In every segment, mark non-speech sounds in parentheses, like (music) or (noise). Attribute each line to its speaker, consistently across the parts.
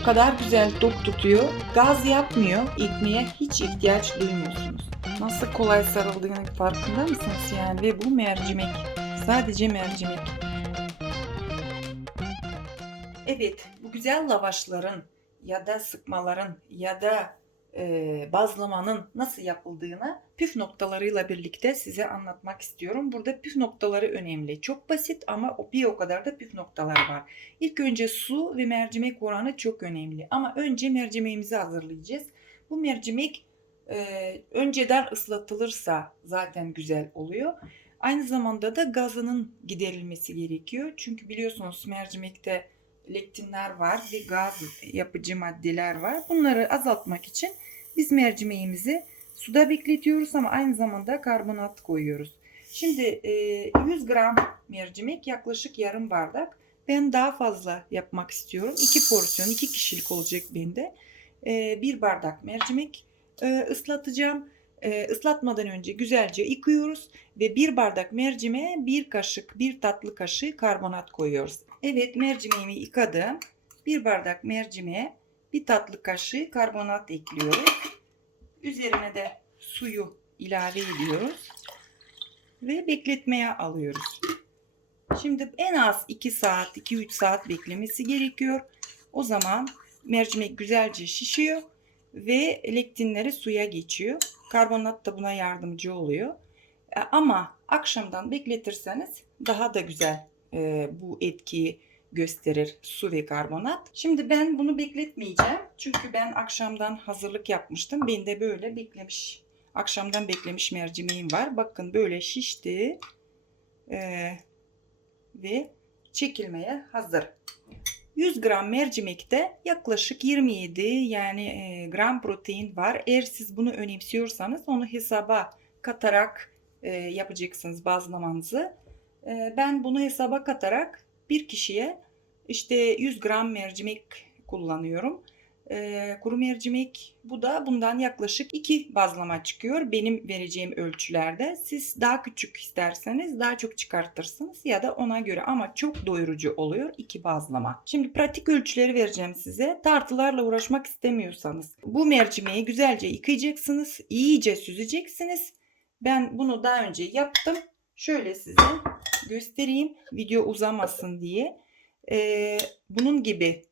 Speaker 1: o kadar güzel dok tutuyor. Gaz yapmıyor. İkmeye hiç ihtiyaç duymuyorsunuz. Nasıl kolay sarıldığının farkında mısınız yani? Ve bu mercimek. Sadece mercimek. Evet, bu güzel lavaşların ya da sıkmaların ya da e, bazlamanın nasıl yapıldığını püf noktalarıyla birlikte size anlatmak istiyorum. Burada püf noktaları önemli. Çok basit ama bir o kadar da püf noktaları var. İlk önce su ve mercimek oranı çok önemli. Ama önce mercimeğimizi hazırlayacağız. Bu mercimek e, önceden ıslatılırsa zaten güzel oluyor. Aynı zamanda da gazının giderilmesi gerekiyor. Çünkü biliyorsunuz mercimekte lektinler var ve gaz yapıcı maddeler var. Bunları azaltmak için biz mercimeğimizi suda bekletiyoruz ama aynı zamanda karbonat koyuyoruz. Şimdi e, 100 gram mercimek yaklaşık yarım bardak. Ben daha fazla yapmak istiyorum. 2 porsiyon, 2 kişilik olacak bende. E, bir bardak mercimek e, ıslatacağım. E, ıslatmadan önce güzelce yıkıyoruz ve bir bardak mercimeğe bir kaşık, bir tatlı kaşığı karbonat koyuyoruz. Evet mercimeğimi yıkadım. Bir bardak mercimeğe bir tatlı kaşığı karbonat ekliyoruz. Üzerine de suyu ilave ediyoruz. Ve bekletmeye alıyoruz. Şimdi en az 2 saat, 2-3 saat beklemesi gerekiyor. O zaman mercimek güzelce şişiyor ve lektinleri suya geçiyor. Karbonat da buna yardımcı oluyor. E, Ama akşamdan bekletirseniz daha da güzel e, bu etkiyi gösterir su ve karbonat. Şimdi ben bunu bekletmeyeceğim. Çünkü ben akşamdan hazırlık yapmıştım. Bende böyle beklemiş. Akşamdan beklemiş mercimeğim var. Bakın böyle şişti. E, ve çekilmeye hazır. 100 gram mercimekte yaklaşık 27 yani e, gram protein var. Eğer siz bunu önemsiyorsanız onu hesaba katarak e, yapacaksınız bazlamanızı. E, ben bunu hesaba katarak bir kişiye işte 100 gram mercimek kullanıyorum. E, kuru mercimek bu da bundan yaklaşık 2 bazlama çıkıyor benim vereceğim ölçülerde. Siz daha küçük isterseniz daha çok çıkartırsınız ya da ona göre ama çok doyurucu oluyor 2 bazlama. Şimdi pratik ölçüleri vereceğim size. Tartılarla uğraşmak istemiyorsanız bu mercimeği güzelce yıkayacaksınız. iyice süzeceksiniz. Ben bunu daha önce yaptım. Şöyle size göstereyim video uzamasın diye. Ee, bunun gibi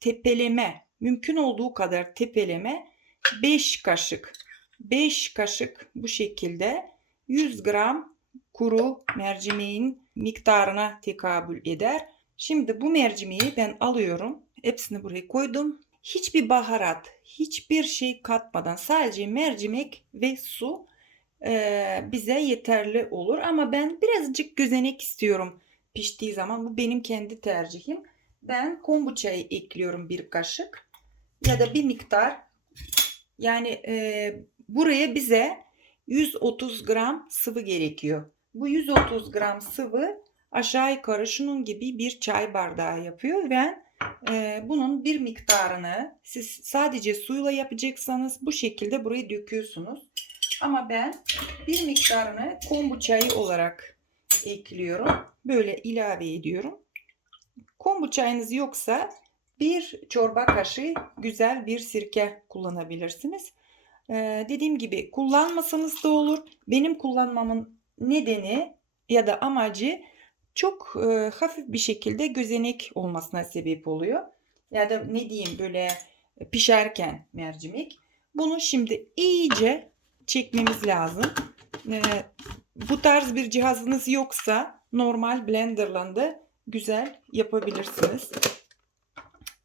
Speaker 1: tepeleme mümkün olduğu kadar tepeleme 5 kaşık 5 kaşık bu şekilde 100 gram kuru mercimeğin miktarına tekabül eder. Şimdi bu mercimeği ben alıyorum. Hepsini buraya koydum. Hiçbir baharat, hiçbir şey katmadan sadece mercimek ve su bize yeterli olur. Ama ben birazcık gözenek istiyorum piştiği zaman. Bu benim kendi tercihim. Ben kombuçayı ekliyorum bir kaşık ya da bir miktar. Yani e, buraya bize 130 gram sıvı gerekiyor. Bu 130 gram sıvı aşağı yukarı şunun gibi bir çay bardağı yapıyor. Ben e, bunun bir miktarını siz sadece suyla yapacaksanız bu şekilde buraya döküyorsunuz. Ama ben bir miktarını kombuçayı olarak ekliyorum. Böyle ilave ediyorum. Kombuçayınız yoksa bir çorba kaşığı güzel bir sirke kullanabilirsiniz. Ee, dediğim gibi kullanmasanız da olur. Benim kullanmamın nedeni ya da amacı çok e, hafif bir şekilde gözenek olmasına sebep oluyor. Ya da ne diyeyim böyle pişerken mercimek. Bunu şimdi iyice çekmemiz lazım. Ee, bu tarz bir cihazınız yoksa normal blenderla da güzel yapabilirsiniz.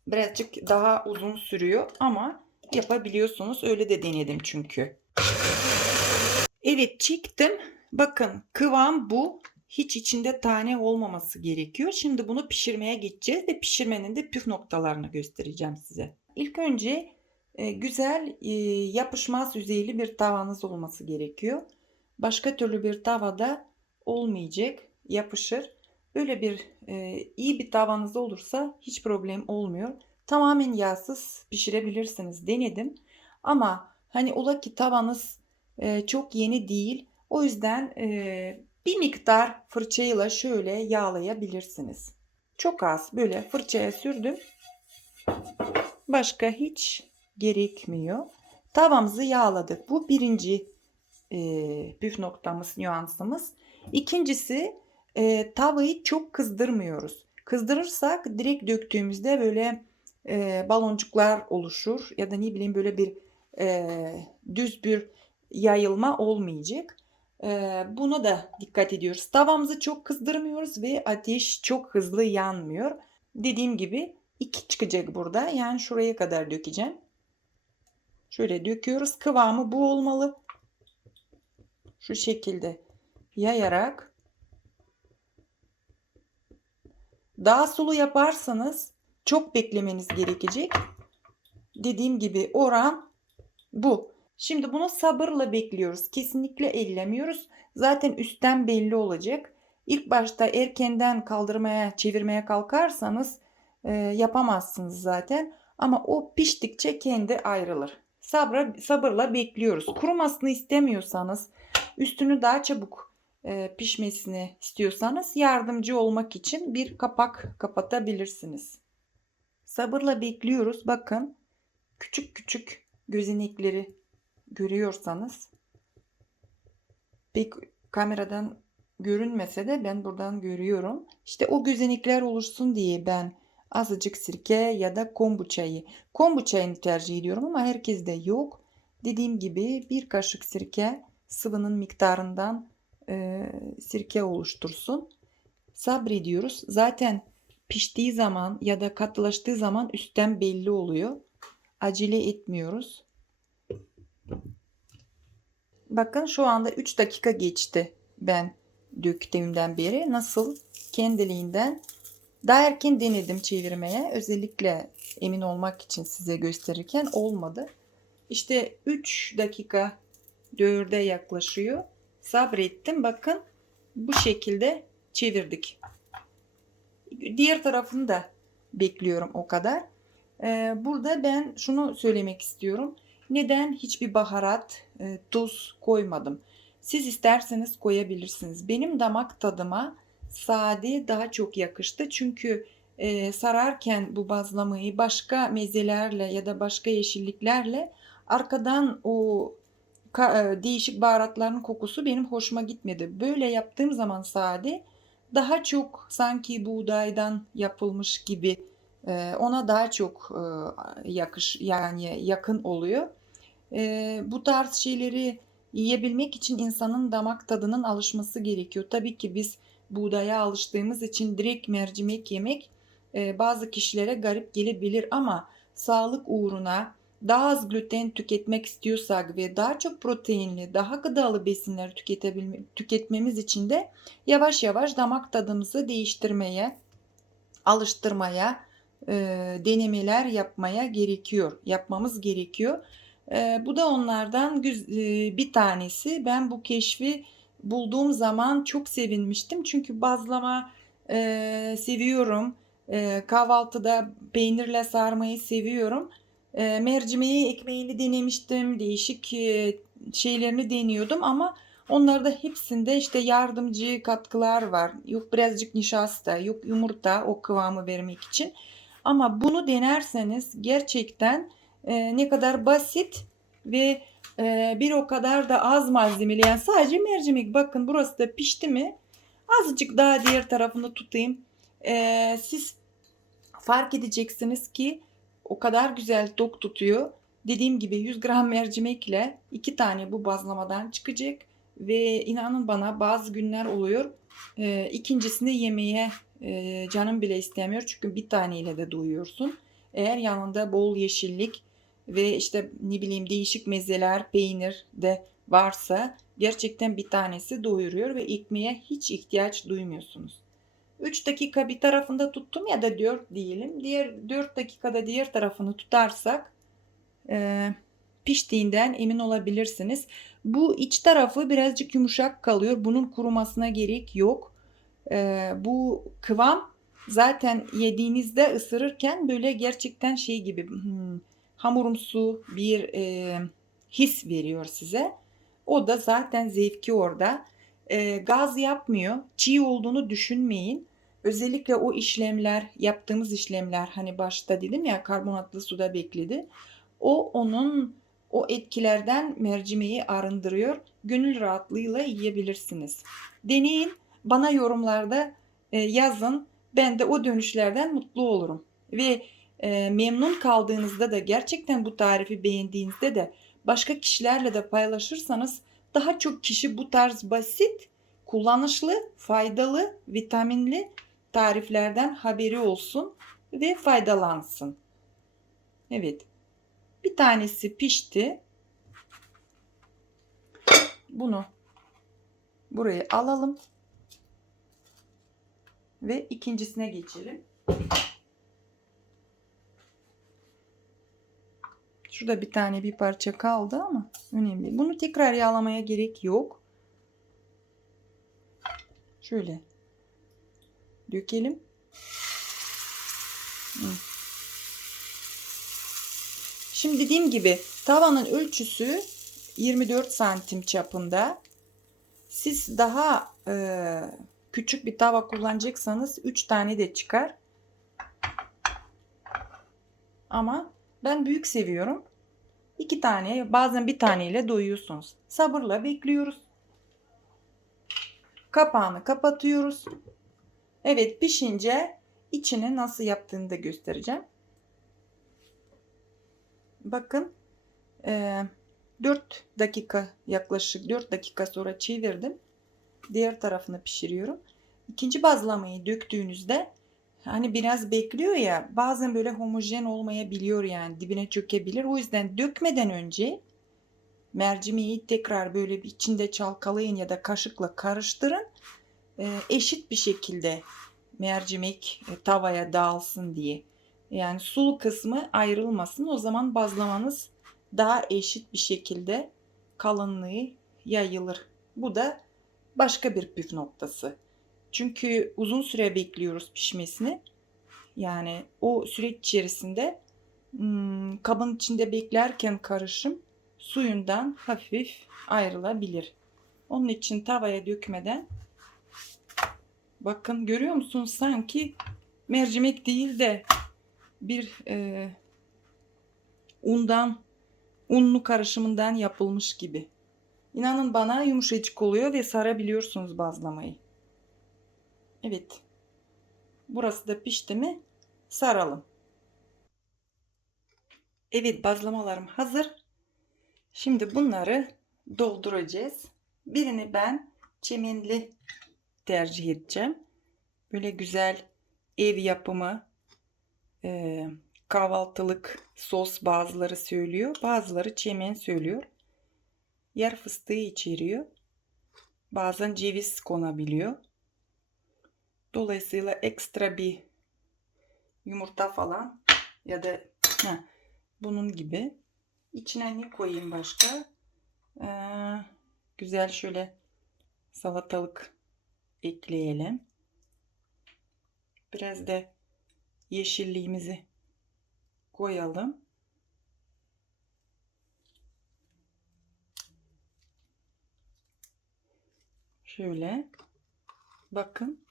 Speaker 1: Birazcık daha uzun sürüyor ama yapabiliyorsunuz. Öyle de denedim çünkü. Evet çektim. Bakın kıvam bu. Hiç içinde tane olmaması gerekiyor. Şimdi bunu pişirmeye geçeceğiz ve pişirmenin de püf noktalarını göstereceğim size. İlk önce e, güzel e, yapışmaz yüzeyli bir tavanız olması gerekiyor. Başka türlü bir tavada olmayacak, yapışır. Böyle bir e, iyi bir tavanız olursa hiç problem olmuyor. Tamamen yağsız pişirebilirsiniz. Denedim. Ama hani ola ki tavanız e, çok yeni değil. O yüzden e, bir miktar fırçayla şöyle yağlayabilirsiniz. Çok az böyle fırçaya sürdüm. Başka hiç gerekmiyor. Tavamızı yağladık. Bu birinci e, püf noktamız, nüansımız. İkincisi e, tavayı çok kızdırmıyoruz. Kızdırırsak direkt döktüğümüzde böyle e, baloncuklar oluşur ya da ne bileyim böyle bir e, düz bir yayılma olmayacak. E, buna da dikkat ediyoruz. Tavamızı çok kızdırmıyoruz ve ateş çok hızlı yanmıyor. Dediğim gibi iki çıkacak burada. Yani şuraya kadar dökeceğim. Şöyle döküyoruz. Kıvamı bu olmalı. Şu şekilde yayarak daha sulu yaparsanız çok beklemeniz gerekecek. Dediğim gibi oran bu. Şimdi bunu sabırla bekliyoruz. Kesinlikle ellemiyoruz. Zaten üstten belli olacak. İlk başta erkenden kaldırmaya, çevirmeye kalkarsanız e, yapamazsınız zaten. Ama o piştikçe kendi ayrılır. Sabra, sabırla bekliyoruz. Kurumasını istemiyorsanız, üstünü daha çabuk e, pişmesini istiyorsanız yardımcı olmak için bir kapak kapatabilirsiniz. Sabırla bekliyoruz. Bakın küçük küçük gözenekleri görüyorsanız pek kameradan görünmese de ben buradan görüyorum. İşte o gözenekler oluşsun diye ben azıcık sirke ya da kombuçayı. Kombuçayını tercih ediyorum ama herkeste yok. Dediğim gibi bir kaşık sirke sıvının miktarından e, sirke oluştursun. Sabrediyoruz. Zaten piştiği zaman ya da katılaştığı zaman üstten belli oluyor. Acele etmiyoruz. Bakın şu anda 3 dakika geçti ben döktüğümden beri. Nasıl kendiliğinden daha erken denedim çevirmeye. Özellikle emin olmak için size gösterirken olmadı. İşte 3 dakika 4'e yaklaşıyor. Sabrettim. Bakın bu şekilde çevirdik. Diğer tarafını da bekliyorum o kadar. Ee, burada ben şunu söylemek istiyorum. Neden hiçbir baharat, e, tuz koymadım? Siz isterseniz koyabilirsiniz. Benim damak tadıma sade daha çok yakıştı. Çünkü e, sararken bu bazlamayı başka mezelerle ya da başka yeşilliklerle arkadan o ka- e, değişik baharatların kokusu benim hoşuma gitmedi. Böyle yaptığım zaman sade daha çok sanki buğdaydan yapılmış gibi e, ona daha çok e, yakış yani yakın oluyor. E, bu tarz şeyleri yiyebilmek için insanın damak tadının alışması gerekiyor. Tabii ki biz buğdaya alıştığımız için direkt mercimek yemek e, bazı kişilere garip gelebilir ama sağlık uğruna daha az gluten tüketmek istiyorsak ve daha çok proteinli, daha gıdalı besinler tüketebilme, tüketmemiz için de yavaş yavaş damak tadımızı değiştirmeye, alıştırmaya, e, denemeler yapmaya gerekiyor. Yapmamız gerekiyor. E, bu da onlardan e, bir tanesi. Ben bu keşfi bulduğum zaman çok sevinmiştim. Çünkü bazlama e, seviyorum. E, kahvaltıda peynirle sarmayı seviyorum. E, mercimeği ekmeğini denemiştim. Değişik e, şeylerini deniyordum ama onlarda hepsinde işte yardımcı katkılar var. Yok birazcık nişasta, yok yumurta o kıvamı vermek için. Ama bunu denerseniz gerçekten e, ne kadar basit ve e, bir o kadar da az malzemeli. Yani sadece mercimek. Bakın burası da pişti mi? Azıcık daha diğer tarafını tutayım. E, siz fark edeceksiniz ki o kadar güzel tok tutuyor. Dediğim gibi 100 gram mercimekle iki tane bu bazlamadan çıkacak. Ve inanın bana bazı günler oluyor. E, ikincisini yemeye e, canım bile istemiyor. Çünkü bir taneyle de doyuyorsun. Eğer yanında bol yeşillik ve işte ne bileyim değişik mezeler, peynir de varsa gerçekten bir tanesi doyuruyor ve ekmeğe hiç ihtiyaç duymuyorsunuz. 3 dakika bir tarafında tuttum ya da 4 diyelim. Diğer 4 dakikada diğer tarafını tutarsak e, piştiğinden emin olabilirsiniz. Bu iç tarafı birazcık yumuşak kalıyor. Bunun kurumasına gerek yok. E, bu kıvam zaten yediğinizde ısırırken böyle gerçekten şey gibi hmm, hamurumsu bir e, his veriyor size. O da zaten zevki orada. E, gaz yapmıyor. Çiğ olduğunu düşünmeyin. özellikle o işlemler, yaptığımız işlemler hani başta dedim ya karbonatlı suda bekledi. O onun o etkilerden mercimeği arındırıyor. Gönül rahatlığıyla yiyebilirsiniz. Deneyin. Bana yorumlarda e, yazın. Ben de o dönüşlerden mutlu olurum. Ve e, memnun kaldığınızda da gerçekten bu tarifi beğendiğinizde de başka kişilerle de paylaşırsanız daha çok kişi bu tarz basit, kullanışlı, faydalı, vitaminli tariflerden haberi olsun ve faydalansın. Evet. Bir tanesi pişti. Bunu buraya alalım. Ve ikincisine geçelim. Şurada bir tane bir parça kaldı ama önemli. Bunu tekrar yağlamaya gerek yok. Şöyle dökelim. Şimdi dediğim gibi tavanın ölçüsü 24 santim çapında. Siz daha e, küçük bir tava kullanacaksanız 3 tane de çıkar. Ama ben büyük seviyorum. 2 tane bazen bir taneyle doyuyorsunuz. Sabırla bekliyoruz. Kapağını kapatıyoruz. Evet pişince içini nasıl yaptığını da göstereceğim. Bakın e, 4 dakika yaklaşık 4 dakika sonra çevirdim. Diğer tarafını pişiriyorum. İkinci bazlamayı döktüğünüzde hani biraz bekliyor ya bazen böyle homojen olmayabiliyor yani dibine çökebilir. O yüzden dökmeden önce mercimeği tekrar böyle bir içinde çalkalayın ya da kaşıkla karıştırın. E, eşit bir şekilde mercimek e, tavaya dağılsın diye. Yani sulu kısmı ayrılmasın. O zaman bazlamanız daha eşit bir şekilde kalınlığı yayılır. Bu da başka bir püf noktası. Çünkü uzun süre bekliyoruz pişmesini. Yani o süreç içerisinde hmm, kabın içinde beklerken karışım suyundan hafif ayrılabilir. Onun için tavaya dökmeden bakın görüyor musunuz sanki mercimek değil de bir e, undan unlu karışımından yapılmış gibi. İnanın bana yumuşacık oluyor ve sarabiliyorsunuz bazlamayı. Evet. Burası da pişti mi saralım. Evet bazlamalarım hazır. Şimdi bunları dolduracağız. Birini ben çemenli tercih edeceğim. Böyle güzel ev yapımı e, kahvaltılık sos bazıları söylüyor. Bazıları çemen söylüyor. Yer fıstığı içeriyor. Bazen ceviz konabiliyor. Dolayısıyla ekstra bir yumurta falan ya da heh, bunun gibi. İçine ne koyayım başka? Ee, güzel şöyle salatalık ekleyelim. Biraz da yeşilliğimizi koyalım. Şöyle bakın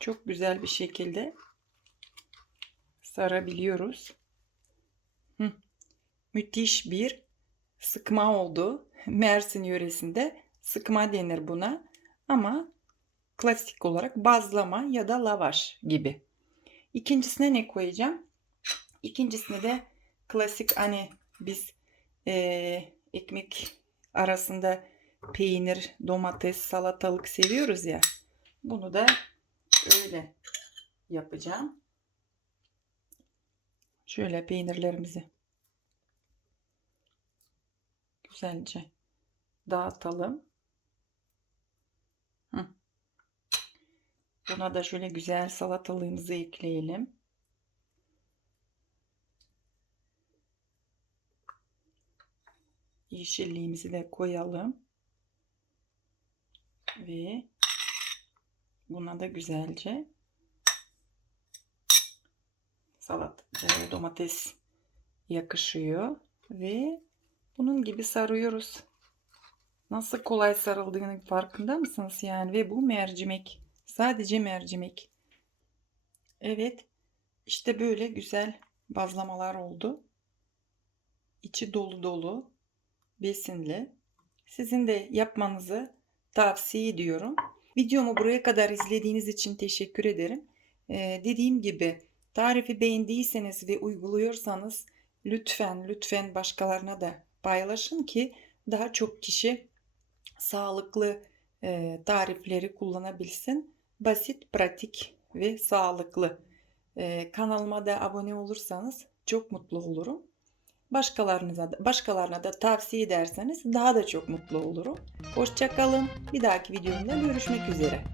Speaker 1: çok güzel bir şekilde sarabiliyoruz. Hı. Müthiş bir sıkma oldu. (laughs) Mersin yöresinde sıkma denir buna. Ama klasik olarak bazlama ya da lavaş gibi. İkincisine ne koyacağım? İkincisine de klasik hani biz e, ekmek arasında peynir, domates, salatalık seviyoruz ya. Bunu da öyle yapacağım. Şöyle peynirlerimizi güzelce dağıtalım. Hı. Buna da şöyle güzel salatalığımızı ekleyelim. Yeşilliğimizi de koyalım. Ve buna da güzelce salat e, domates yakışıyor ve bunun gibi sarıyoruz. Nasıl kolay sarıldığını farkında mısınız yani ve bu mercimek sadece mercimek Evet. işte böyle güzel bazlamalar oldu. İçi dolu dolu, besinli. Sizin de yapmanızı tavsiye ediyorum. Videomu buraya kadar izlediğiniz için teşekkür ederim. Ee, dediğim gibi tarifi beğendiyseniz ve uyguluyorsanız lütfen lütfen başkalarına da paylaşın ki daha çok kişi sağlıklı e, tarifleri kullanabilsin. Basit, pratik ve sağlıklı. Ee, kanalıma da abone olursanız çok mutlu olurum. Başkalarınıza başkalarına da tavsiye ederseniz daha da çok mutlu olurum. Hoşça kalın. Bir dahaki videomda görüşmek üzere.